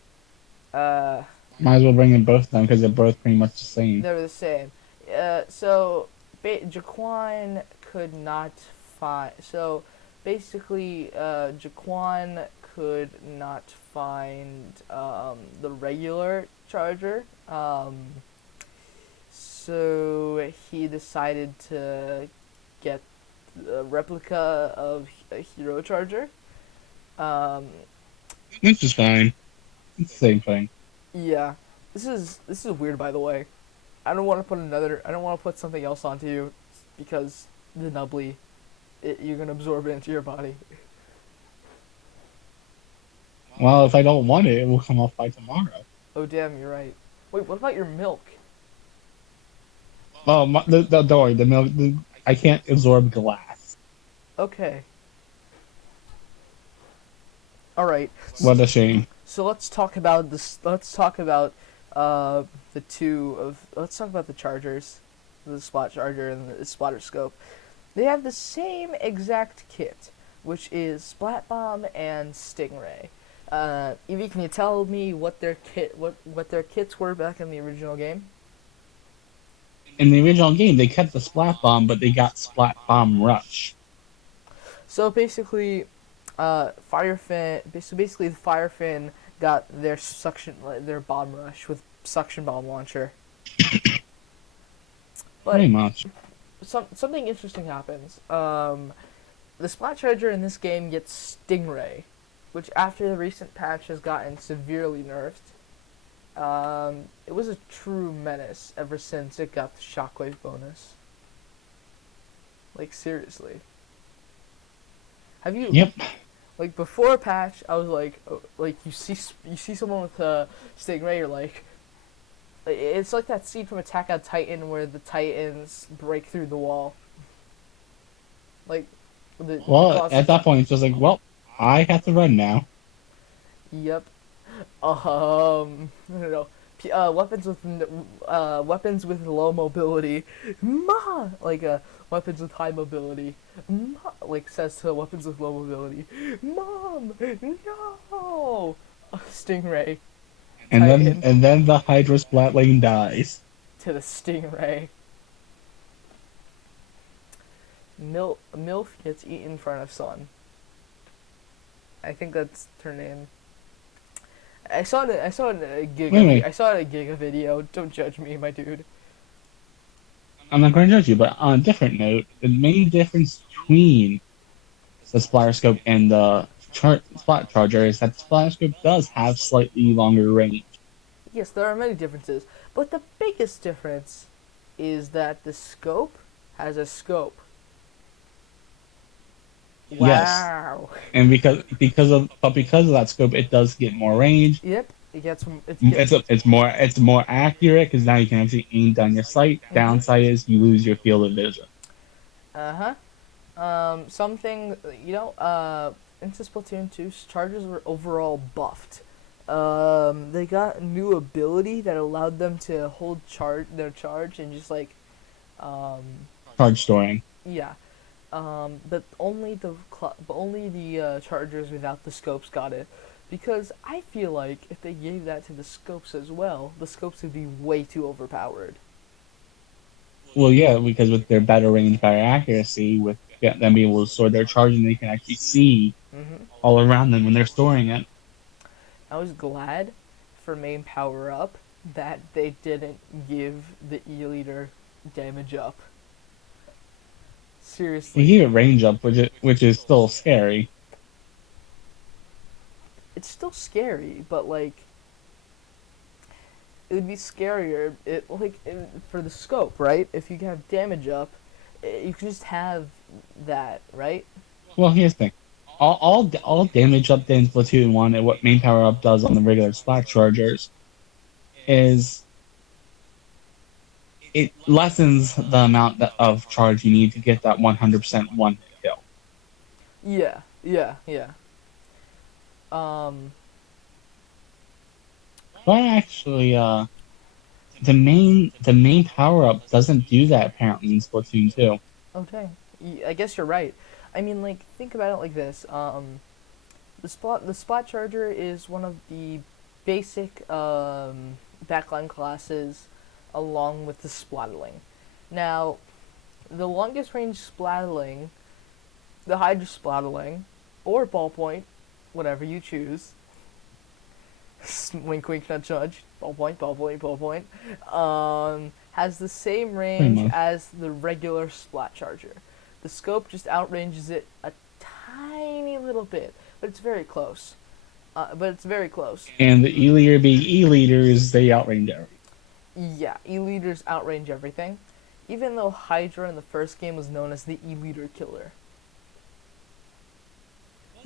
Might as well bring in both of them because they're both pretty much the same. They're the same. So Jaquan could not find. So basically, Jaquan could not find the regular charger. So he decided to get a replica of a hero charger. Which is fine. It's the same thing. Yeah, this is weird, by the way. I don't want to put something else onto you because the nubbly, you're gonna absorb it into your body. Well, if I don't want it, it will come off by tomorrow. Oh damn, you're right. Wait, what about your milk? Oh, don't worry, the milk. I can't absorb glass. Okay. All right. What a shame. So let's talk about this. Let's talk about the two of. Let's talk about the chargers, the splat charger and the splatter scope. They have the same exact kit, which is splat bomb and stingray. Evie, can you tell me what their kits were back in the original game? In the original game, they kept the splat bomb, but they got splat bomb rush. So basically, Firefin. So basically, the Firefin got their bomb rush with suction bomb launcher. Pretty But much. something interesting happens. The Splat Charger in this game gets Stingray, which after the recent patch has gotten severely nerfed. It was a true menace ever since it got the Shockwave bonus. Like seriously. Have you? Yep. Like before a patch, I was like you see someone with a Stingray, you're like, it's like that scene from Attack on Titan where the Titans break through the wall. Like, Well, at that point, it's just like, well, I have to run now. Yep. I don't know. Weapons with low mobility, weapons with high mobility, like says to weapons with low mobility, Mom, no, Stingray, Titan And then the Hydra Splatling dies. to the Stingray. Milf gets eaten in front of Sun. I think that's her name. I saw it in a Giga video. Don't judge me, my dude. I'm not going to judge you, but on a different note, the main difference between the splatter scope and the splat charger is that the splatter scope does have slightly longer range. Yes, there are many differences, but the biggest difference is that the scope has a scope. Wow. Yes. And because of that scope, it does get more range. Yep. It's It's more accurate because now you can actually aim down your sight. Mm-hmm. Downside is you lose your field of vision. Something into Splatoon 2, chargers were overall buffed. They got a new ability that allowed them to hold their charge and just Charge storing. yeah. But only the chargers without the scopes got it, because I feel like if they gave that to the scopes as well, the scopes would be way too overpowered. Well, yeah, because with their better range, better accuracy, with them being able to store their charge, and they can actually see all around them when they're storing it. I was glad for main power up that they didn't give the E-liter damage up. Seriously. You get range up, which is still scary. It's still scary, but like it would be scarier for the scope, right? If you have damage up, you can just have that, right? Well, here's the thing. All damage up in Splatoon 1 and what main power up does on the regular splat chargers is it lessens the amount of charge you need to get that 100% one kill. Yeah. But actually, the main power up doesn't do that apparently in Splatoon 2. Okay. I guess you're right. I mean, like, think about it like this. The splat charger is one of the basic backline classes, along with the splatling. Now, the longest range splatling, the Hydra splatling, or ballpoint, whatever you choose. Wink, wink, not judge. Ballpoint. Has the same range as the regular splat charger. The scope just outranges it a tiny little bit, but it's very close. And the E-liter being E-liters, they outrange everything. Yeah, E-liters outrange everything. Even though Hydra in the first game was known as the E-liter killer.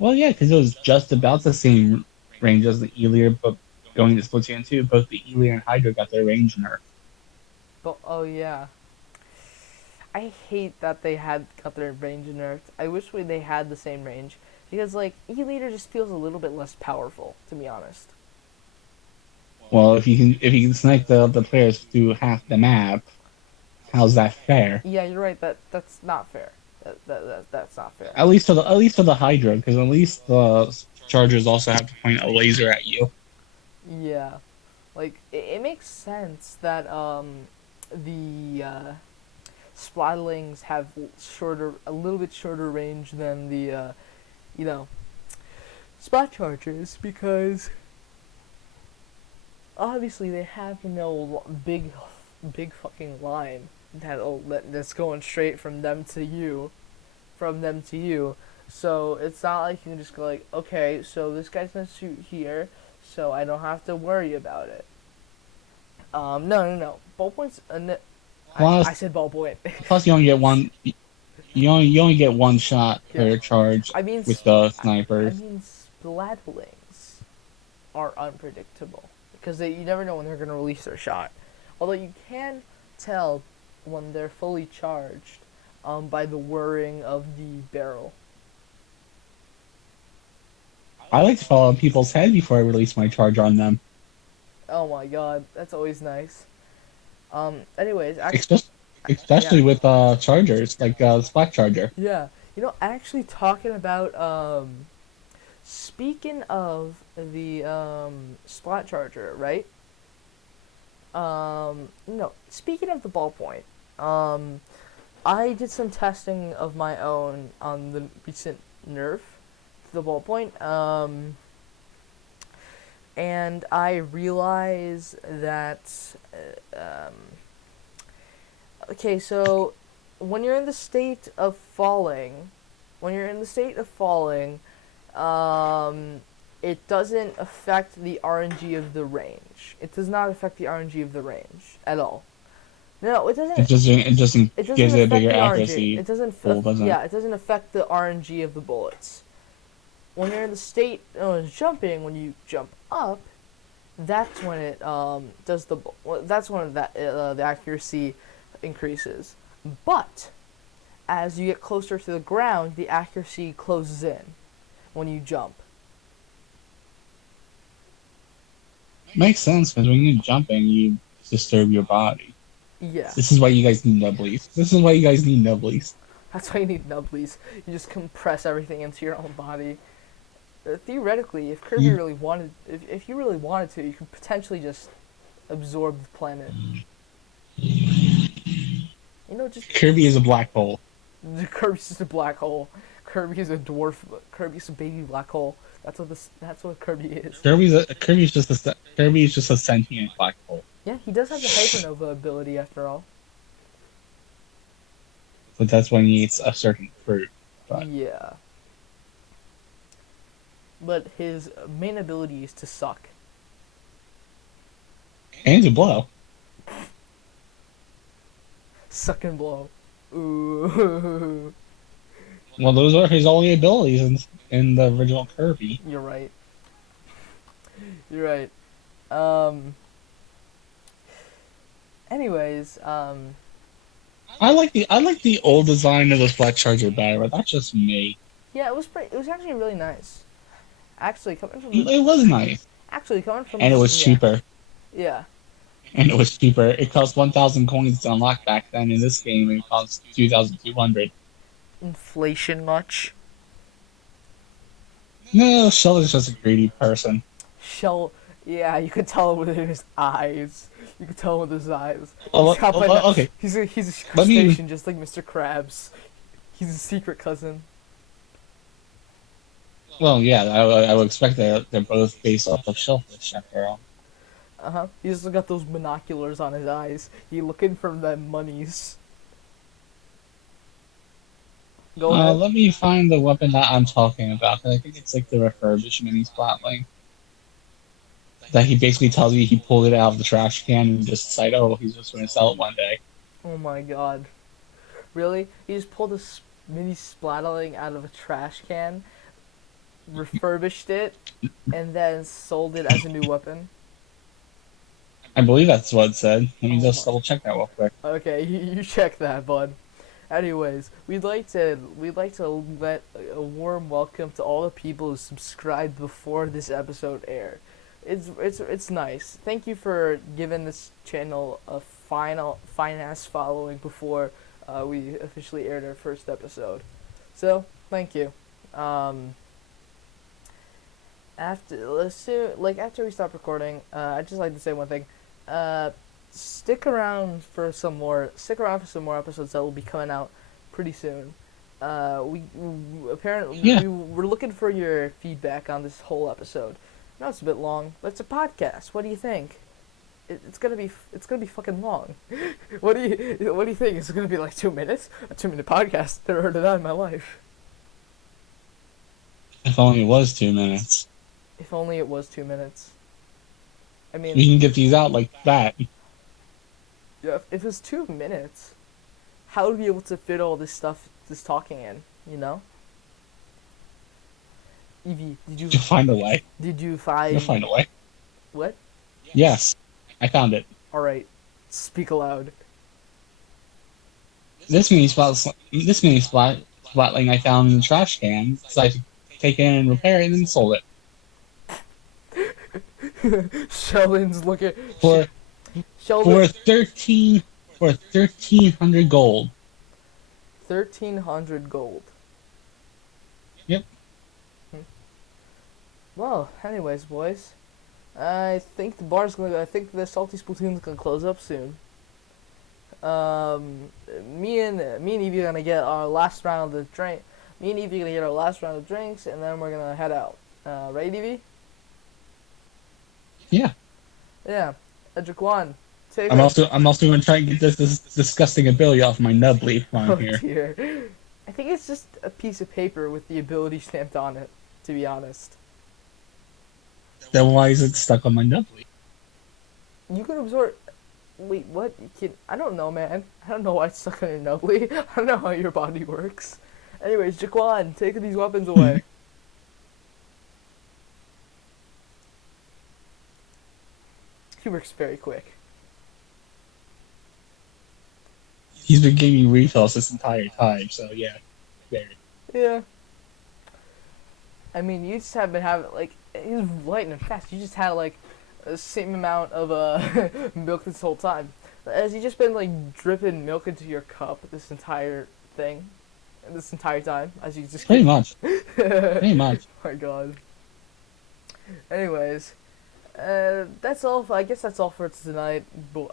Well, yeah, because it was just about the same range as the E-liter, but going to Splatoon 2, both the Ely and Hydra got their range nerf. But oh yeah, I hate that they had got their range nerfed. I wish they had the same range because like E-Leader just feels a little bit less powerful, to be honest. Well, if you can snipe the players through half the map, how's that fair? Yeah, you're right. That's not fair. That's not fair. At least for the Hydra, because at least the Chargers also have to point a laser at you. Yeah, like it makes sense that the Splatlings have a little bit shorter range than the you know Splat Chargers because obviously they have big fucking line that's going straight from them to you, from them to you. So it's not like you can just go like, okay, so this guy's gonna shoot here, so I don't have to worry about it. No. Ballpoint's I Plus, said ballpoint. plus you only get one. You only get one shot Yeah. per charge I mean, with the I snipers. mean, Splatlings are unpredictable because you never know when they're gonna release their shot. Although you can tell when they're fully charged, by the whirring of the barrel. I like to fall on people's head before I release my charge on them. Oh my god, that's always nice. Anyways, Especially, yeah, especially with chargers, like Splat Charger. yeah. Actually talking about speaking of the splat charger, right? No, speaking of the ballpoint, I did some testing of my own on the recent nerf to the ballpoint, and I realized that, okay, so when you're in the state of falling, when you're in the state of falling, it doesn't affect the RNG of the range. It does not affect the RNG of the range at all. No, it doesn't. It just It doesn't gives it a affect bigger the RNG. accuracy It doesn't. pool, doesn't it? Yeah, it doesn't affect the RNG of the bullets. When you're in the state of jumping, when you jump up, that's when it does the. That's when the accuracy increases. But as you get closer to the ground, the accuracy closes in when you jump. Makes sense because when you're jumping, you disturb your body. Yeah, This is why you guys need nubblies. This is why you guys need nubblies. that's why you need nubblies. You just compress everything into your own body. Theoretically, if Kirby You, really wanted, if you really wanted to, you could potentially just absorb the planet. Just Kirby is a black hole. Kirby's just a black hole. Kirby's a dwarf. Kirby's a baby black hole. That's what Kirby is. Kirby's just a sentient black hole. Yeah, he does have the hypernova ability after all. But that's when he eats a certain fruit. But Yeah, but his main ability is to suck. and to blow. Suck and blow. Ooh. Well, those are his only abilities in the original Kirby. You're right. You're right. Um. Anyways, I like the old design of the Splat Charger better, but that's just me. yeah, it was actually really nice. Actually, It was nice, coming from and it this, was cheaper. yeah. And it was cheaper. It cost 1,000 coins to unlock back then. In this game, it costs 2,200. Inflation much. No, Shell is just a greedy person. Shell, yeah, you could tell with his eyes. You could tell with his eyes. Oh, He's got by that- okay. He's a Let me- crustacean just like Mr. Krabs. He's a secret cousin. Well, yeah, I would expect they're both based off of shellfish after all. He's also got those binoculars on his eyes. He looking for the monies. Go ahead. Let me find the weapon that I'm talking about, 'cause I think it's like the refurbished mini splatling. That he basically tells you he pulled it out of the trash can and just decided, oh, he's just going to sell it one day. Oh my god. Really? He just pulled a mini splatling out of a trash can, refurbished it, and then sold it as a new weapon? I believe that's what it said. Let me Oh just my. double check that real quick. Okay, you check that, bud. Anyways, we'd like to let a warm welcome to all the people who subscribed before this episode aired. It's nice. Thank you for giving this channel a fine ass following before we officially aired our first episode. So thank you. Um, after we stop recording, I'd just like to say one thing. Uh, stick around for some more episodes that will be coming out pretty soon. Apparently Yeah, we're looking for your feedback on this whole episode. I know it's a bit long, but it's a podcast. What do you think? It's gonna be fucking long. What do you think? It's gonna be like 2 minutes? A 2 minute podcast? Never heard of that in my life. if only it was 2 minutes. If only it was 2 minutes. I mean, We can get these out like that. yeah, if it's 2 minutes, how would we be able to fit all this stuff, this talking in? You know, Evie, You'll find a way. did you You'll find find a way. what? Yes, I found it. All right, speak aloud. Splatling I found in the trash can, so I could take it in and repair it and then sold it Sheldon's looking. for Sheldon, 1300 gold. 1,300 gold. Yep. Well, anyways, boys, I think I think the salty Splatoon's gonna close up soon. Me and Evie are gonna get our last round of drink. Me and Evie are gonna get our last round of drinks, and then we're gonna head out. Right, Evie? Yeah. Yeah. Jaquan, take I'm us. also gonna try and get this disgusting ability off my nub leaf Oh on here. dear. I think it's just a piece of paper with the ability stamped on it. To be honest, Then why is it stuck on my nub leaf? you can absorb. Wait, what? I don't know, man. I don't know why it's stuck on your nubbly. I don't know how your body works. Anyways, Jaquan, take these weapons away. He works very quick. He's been giving me refills this entire time, so yeah. Very. Yeah. I mean, you just have been having, like, he's lightning fast. You just had, like, the same amount of milk this whole time. Has he just been, like, dripping milk into your cup this entire thing? This entire time? As you just Pretty much. Oh Pretty much. my god. Anyways, that's all. I guess that's all for tonight.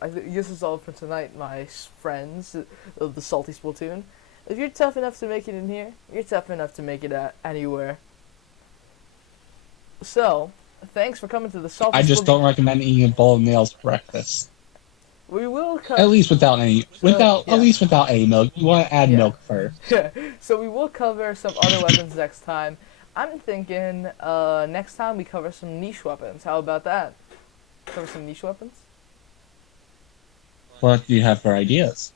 I guess that's all for tonight, my friends of the Salty Splatoon. If you're tough enough to make it in here, you're tough enough to make it anywhere. So, thanks for coming to the Salty I just don't recommend eating a bowl of nails for breakfast. We will At least without yeah. at least without any milk. You want to add Yeah. milk first. Yeah, so we will cover some other weapons next time. I'm thinking next time we cover some niche weapons. How about that? Cover some niche weapons? What do you have for ideas?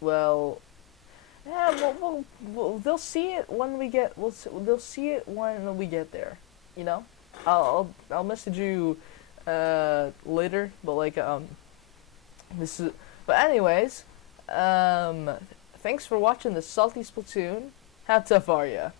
Well, yeah, they'll see it when we get. They'll see it when we get there. You know, I'll message you later. But like this is. But anyways, thanks for watching the Salty Splatoon. How tough are ya?